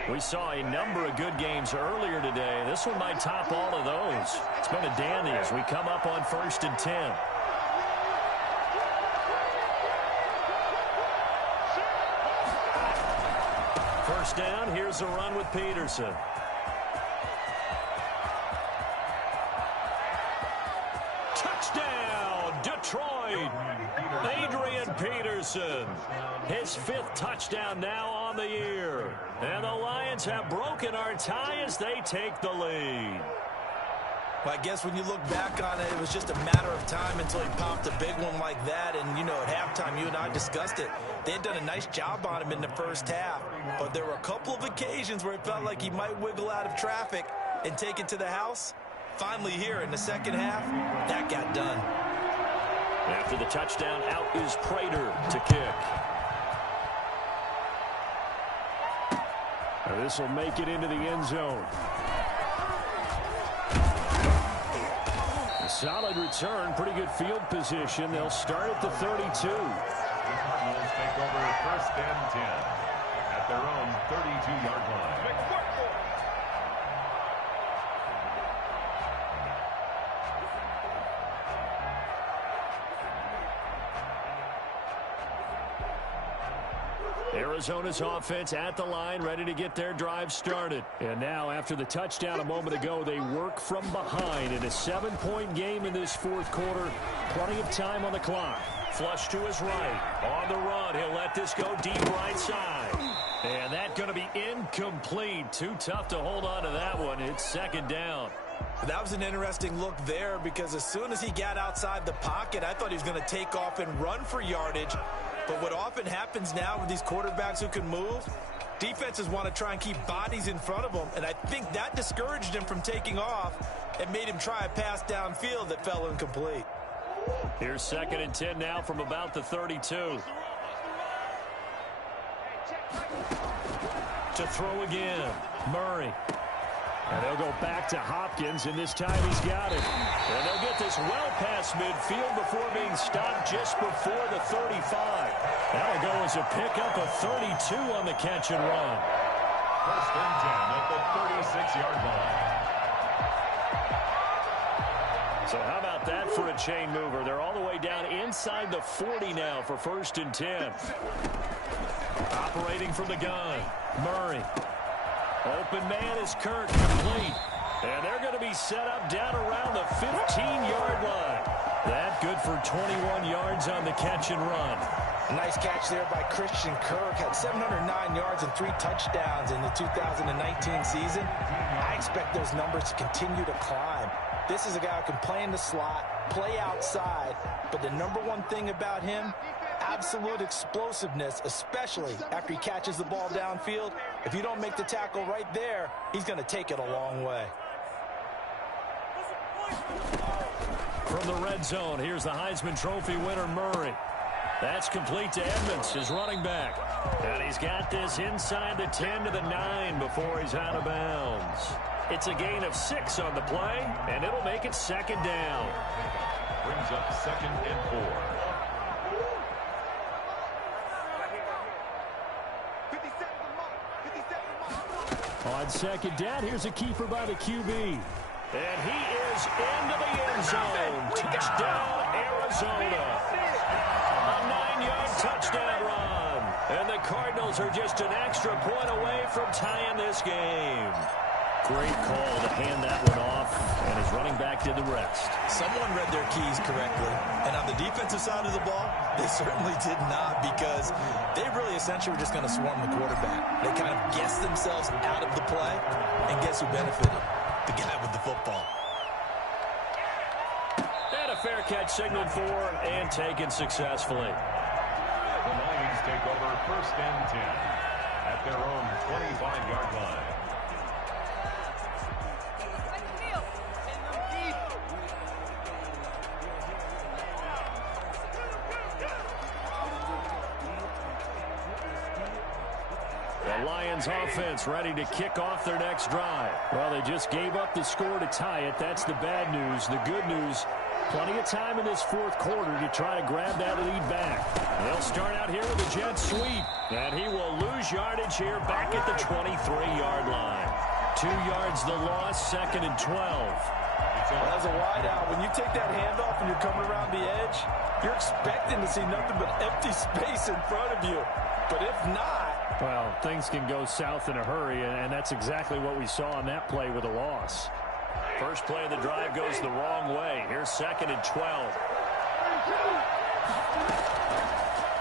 We saw a number of good games earlier today. This one might top all of those. It's been a dandy as we come up on 1st and 10. First down, here's a run with Peterson. Touchdown, Detroit! Adrian Peterson. His 5th touchdown now on the year. And the Lions have broken our tie as they take the lead. Well, I guess when you look back on it, it was just a matter of time until he popped a big one like that. And, you know, at halftime, you and I discussed it. They had done a nice job on him in the first half. But there were a couple of occasions where it felt like he might wiggle out of traffic and take it to the house. Finally here in the second half, that got done. After the touchdown, out is Prater to kick. This will make it into the end zone. A solid return, pretty good field position. They'll start at the 32. The Cardinals take over 1st and 10 at their own 32-yard line. Arizona's offense at the line, ready to get their drive started. And now, after the touchdown a moment ago, they work from behind in a 7-point game in this fourth quarter. Plenty of time on the clock. Flush to his right. On the run, he'll let this go deep right side. And that's going to be incomplete. Too tough to hold on to that one. It's 2nd down. That was an interesting look there because as soon as he got outside the pocket, I thought he was going to take off and run for yardage. But what often happens now with these quarterbacks who can move, defenses want to try and keep bodies in front of them, and I think that discouraged him from taking off and made him try a pass downfield that fell incomplete. Here's 2nd and 10 now from about the 32. To throw again, Murray. And they'll go back to Hopkins, and this time he's got it. And they'll get this well past midfield before being stopped just before the 35. That'll go as a pickup of 32 on the catch and run. 1st and 10 at the 36-yard line. So how about that for a chain mover? They're all the way down inside the 40 now for 1st and 10. Operating from the gun, Murray. Open man is Kirk, complete. And they're going to be set up down around the 15-yard line. That good for 21 yards on the catch and run. A nice catch there by Christian Kirk. Had 709 yards and 3 touchdowns in the 2019 season. I expect those numbers to continue to climb. This is a guy who can play in the slot, play outside, but the number one thing about him, absolute explosiveness, especially after he catches the ball downfield. If you don't make the tackle right there, he's going to take it a long way. From the red zone, here's the Heisman Trophy winner, Murray. That's complete to Edmonds, his running back. And he's got this inside the 10 to the 9 before he's out of bounds. It's a gain of 6 on the play, and it'll make it second down. Brings up 2nd and 4. On second down, here's a keeper by the QB. And he is into the end zone. Touchdown, Arizona. A 9-yard touchdown run. And the Cardinals are just an extra point away from tying this game. Great call to hand that one off, and his running back did the rest. Someone read their keys correctly. And on the defensive side of the ball, they certainly did not, because they really essentially were just going to swarm the quarterback. They kind of guessed themselves out of the play, and guess who benefited? The guy with the football. And a fair catch signaled for and taken successfully. The Lions take over 1st and 10 at their own 25-yard line. The Lions offense ready to kick off their next drive. Well, they just gave up the score to tie it. That's the bad news. The good news, plenty of time in this fourth quarter to try to grab that lead back. They'll start out here with a jet sweep. And he will lose yardage here back at the 23-yard line. 2 yards the loss, 2nd and 12. Well, as a wideout, when you take that handoff and you're coming around the edge, you're expecting to see nothing but empty space in front of you. But if not, well, things can go south in a hurry, and that's exactly what we saw on that play with a loss. First play of the drive goes the wrong way. Here's 2nd and 12.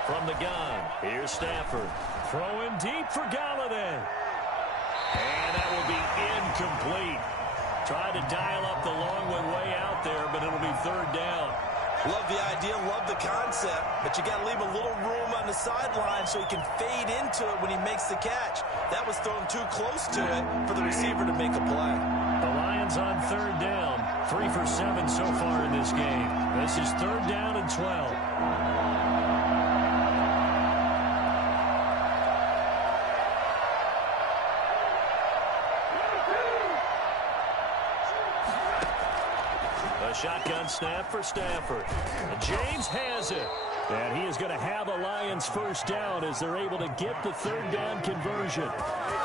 From the gun, here's Stafford. Throwing deep for Galladay. And that will be incomplete. Tried to dial up the long one way out there, but it'll be 3rd down. Love the idea, love the concept, but you got to leave a little room on the sideline so he can fade into it when he makes the catch. That was thrown too close to it for the receiver to make a play. The Lions on 3rd down. 3 for 7 so far in this game. This is 3rd down and 12. Shotgun snap for Stafford. And James has it. And he is going to have a Lions first down as they're able to get the 3rd down conversion.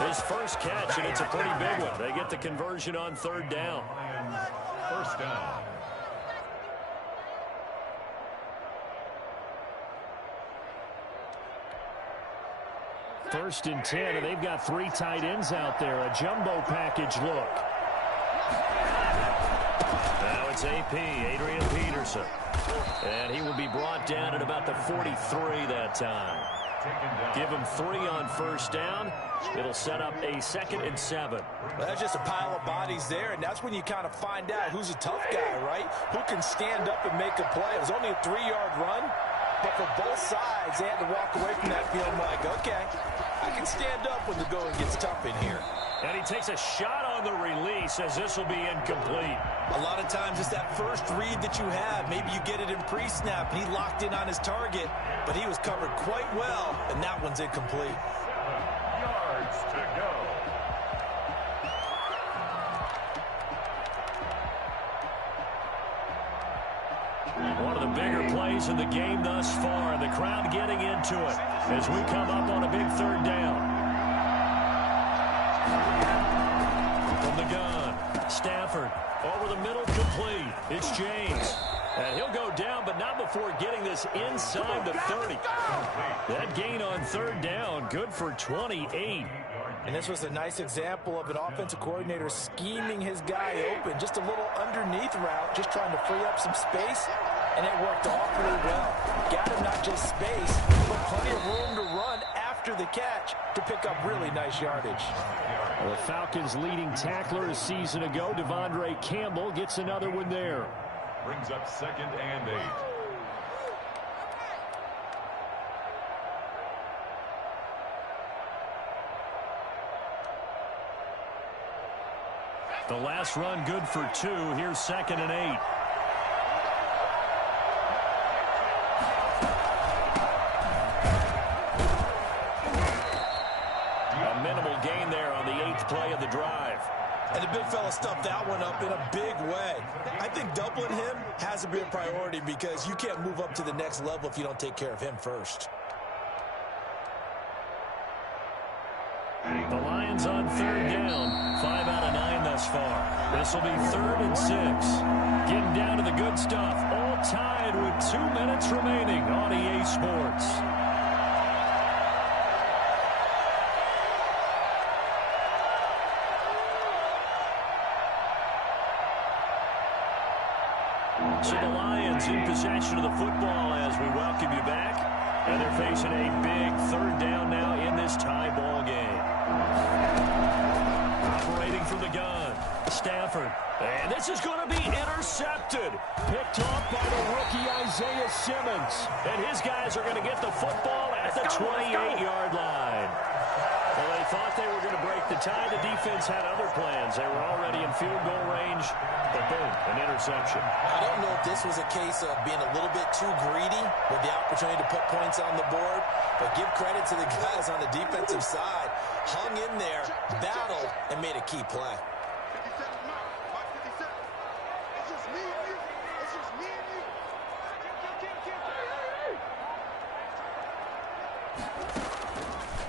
His first catch, and it's a pretty big one. They get the conversion on 3rd down. Lions first down. First and 10, and they've got 3 tight ends out there. A jumbo package look. Now it's AP, Adrian Peterson. And he will be brought down at about the 43 that time. Give him 3 on first down. It'll set up a 2nd and 7. Well, that's just a pile of bodies there, and that's when you kind of find out who's a tough guy, right? Who can stand up and make a play. It was only a 3-yard run, but for both sides, they had to walk away from that feeling like, okay, I can stand up when the going gets tough in here. And he takes a shot on the release as this will be incomplete. A lot of times it's that first read that you have. Maybe you get it in pre-snap. He locked in on his target, but he was covered quite well, and that one's incomplete. 7 yards to go. One of the bigger plays in the game thus far. The crowd getting into it as we come up on a big 3rd down. From the gun, Stafford over the middle, complete. It's James. And he'll go down, but not before getting this inside the 30. That gain on 3rd down, good for 28. And this was a nice example of an offensive coordinator scheming his guy open. Just a little underneath route, just trying to free up some space, and it worked awfully well. Got him not just space, but plenty of room to run after the catch to pick up really nice yardage. The Falcons' leading tackler a season ago, Devondre Campbell, gets another one there. Brings up 2nd and 8. The last run good for 2. Here's 2nd and 8. A minimal gain there on the 8th play of the drive. And the big fella stuffed that one up in a big way. I think doubling him has to be a priority because you can't move up to the next level if you don't take care of him first. The Lions on 3rd down. 5 out of 9 thus far. This will be 3rd and 6. Getting down to the good stuff. All tied with 2 minutes remaining on EA Sports. So the Lions in possession of the football as we welcome you back. And they're facing a big 3rd down now in this tie ball game. Operating from the gun, Stafford. And this is going to be intercepted. Picked off by the rookie Isaiah Simmons. And his guys are going to get the football at the 28-yard line. Well, they thought they were going to break the tie. The defense had other plans. They were already in field goal range. But boom, an interception. I don't know if this was a case of being a little bit too greedy with the opportunity to put points on the board. But give credit to the guys on the defensive side. Hung in there, battled, and made a key play. 57 miles. Mark 57. It's just me and you. It's just me and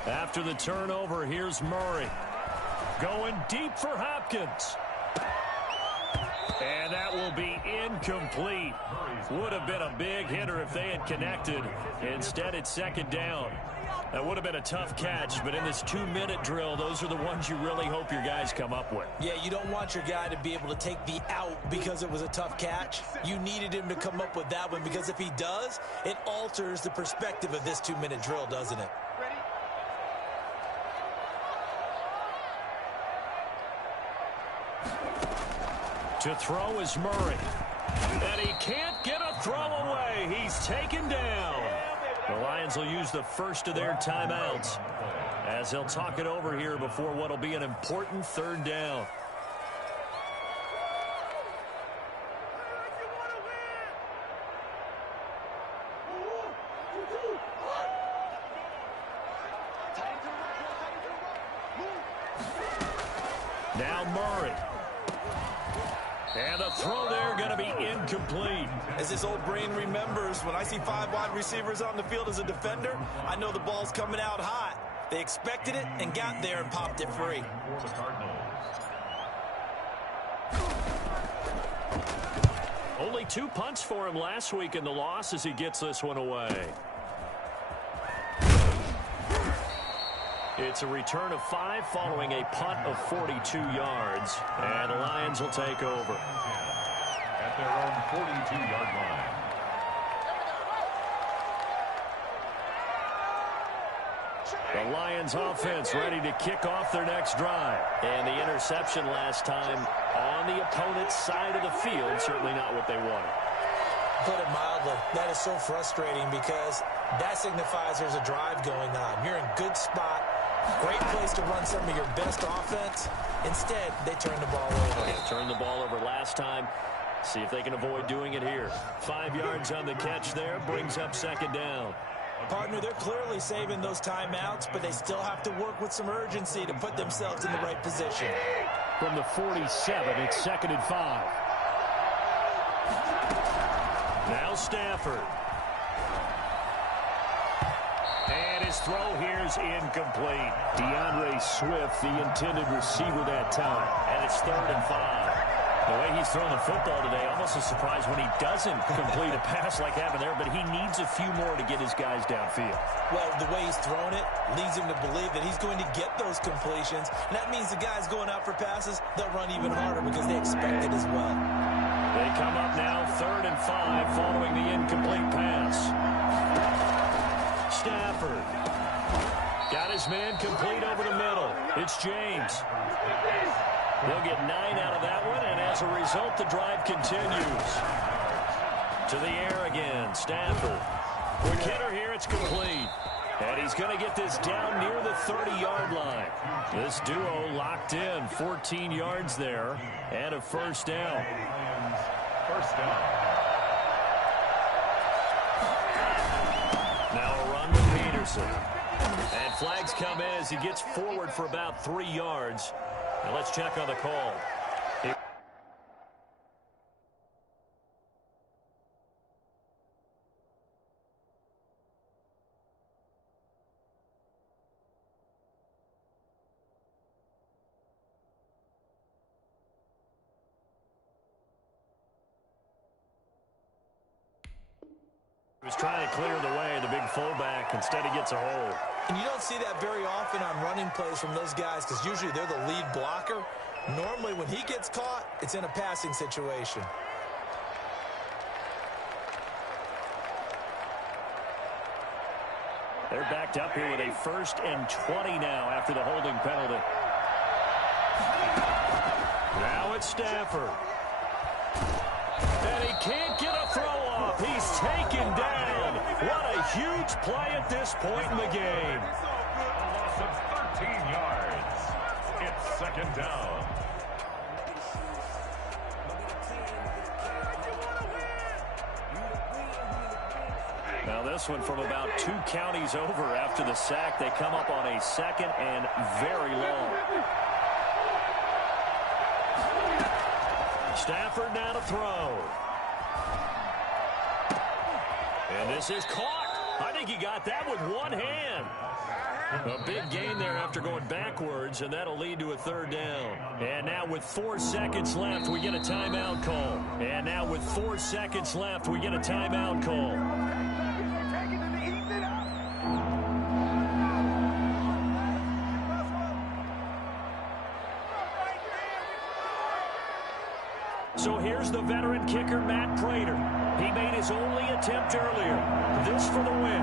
you. After the turnover, here's Murray. Going deep for Hopkins. And that will be incomplete. Would have been a big hitter if they had connected. Instead, it's 2nd down. That would have been a tough catch, but in this 2-minute drill, those are the ones you really hope your guys come up with. Yeah, you don't want your guy to be able to take the out because it was a tough catch. You needed him to come up with that one because if he does, it alters the perspective of this 2-minute drill, doesn't it? To throw is Murray. And he can't get a throw away. He's taken down. The Lions will use the first of their timeouts as they'll talk it over here before what will be an important 3rd down. Now Murray. And the throw there going to be incomplete. As this old brain remembers, when I see 5 wide receivers on the field as a defender, I know the ball's coming out hot. They expected it and got there and popped it free. For the Cardinals. Only 2 punts for him last week in the loss as he gets this one away. It's a return of 5 following a punt of 42 yards. And the Lions will take over. At their own 42-yard line. The Lions offense ready to kick off their next drive. And the interception last time on the opponent's side of the field. Certainly not what they wanted. Put it mildly, that is so frustrating because that signifies there's a drive going on. You're in good spot. Great place to run some of your best offense. Instead, they turn the ball over. Yeah, turned the ball over last time. See if they can avoid doing it here. 5 yards on the catch there. Brings up 2nd down. Partner, they're clearly saving those timeouts, but they still have to work with some urgency to put themselves in the right position. From the 47, it's 2nd and 5. Now Stafford. And his throw here is incomplete. DeAndre Swift, the intended receiver that time. And it's 3rd and 5. The way he's thrown the football today, almost a surprise when he doesn't complete a pass like happened there, but he needs a few more to get his guys downfield. Well, the way he's thrown it leads him to believe that he's going to get those completions. And that means the guys going out for passes, they'll run even harder because they expect it as well. They come up now 3rd and 5 following the incomplete pass. Stafford got his man complete over the middle. It's James. They'll get 9 out of that one, and as a result, the drive continues. To the air again, Stafford. Quick hitter here, it's complete. And he's going to get this down near the 30-yard line. This duo locked in, 14 yards there, and a first down. First down. Now a run with Peterson. And flags come in as he gets forward for about 3 yards. Now let's check on the call. He was trying to clear the way, the big fullback. Instead, he gets a hold. And you don't see that very often on running plays from those guys because usually they're the lead blocker. Normally, when he gets caught, it's in a passing situation. They're backed up here with a 1st and 20 now after the holding penalty. Now it's Stafford. And he can't get a throw off. He's taken down. What a huge play at this point in the game. A loss of 13 yards. It's second down. Now this one from about 2 counties over after the sack. They come up on a 2nd and very long. Stafford now to throw. And this is caught. I think he got that with one hand. A big gain there after going backwards, and that'll lead to a 3rd down. And now with 4 seconds left, we get a timeout call. And now with 4 seconds left, we get a timeout call. So here's the veteran kicker, Matt Prater. He made his only attempt earlier. This for the win.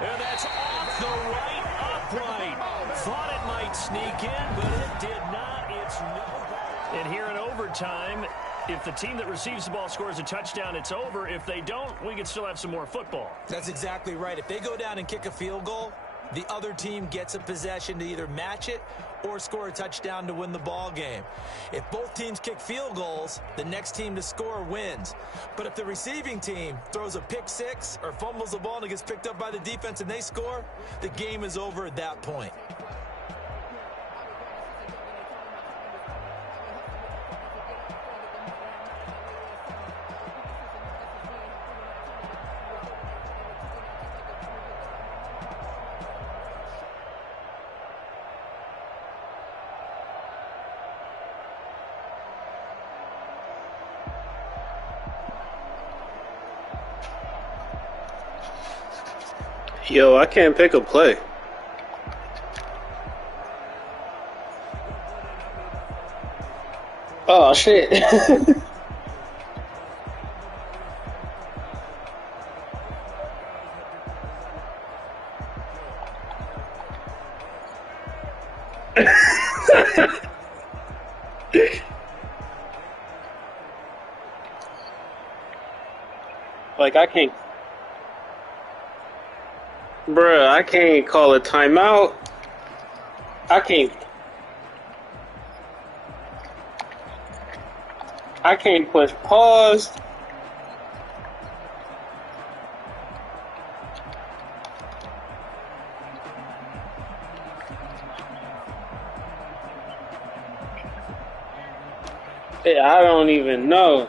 And that's off the right upright. Thought it might sneak in, but it did not. It's no. And here in overtime, if the team that receives the ball scores a touchdown, it's over. If they don't, we can still have some more football. That's exactly right. If they go down and kick a field goal, the other team gets a possession to either match it or score a touchdown to win the ball game. If both teams kick field goals, the next team to score wins. But if the receiving team throws a pick six or fumbles the ball and it gets picked up by the defense and they score, the game is over at that point. Yo, I can't pick a play. Oh, shit. Like, I can't... Bruh, I can't call a timeout. I can't push pause. Yeah, I don't even know.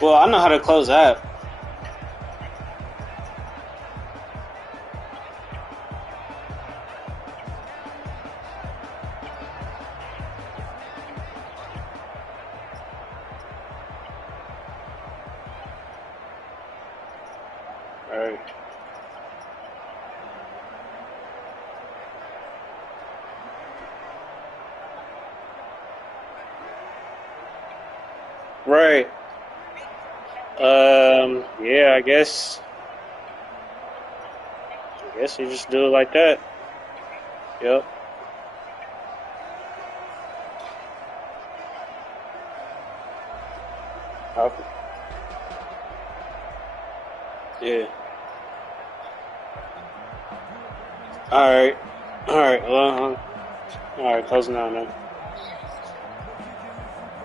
Well, I know how to close that. Alright. Right. Yeah, I guess you just do it like that. Yep. Okay. Yeah. Alright. Alright, well, alright, closing out now.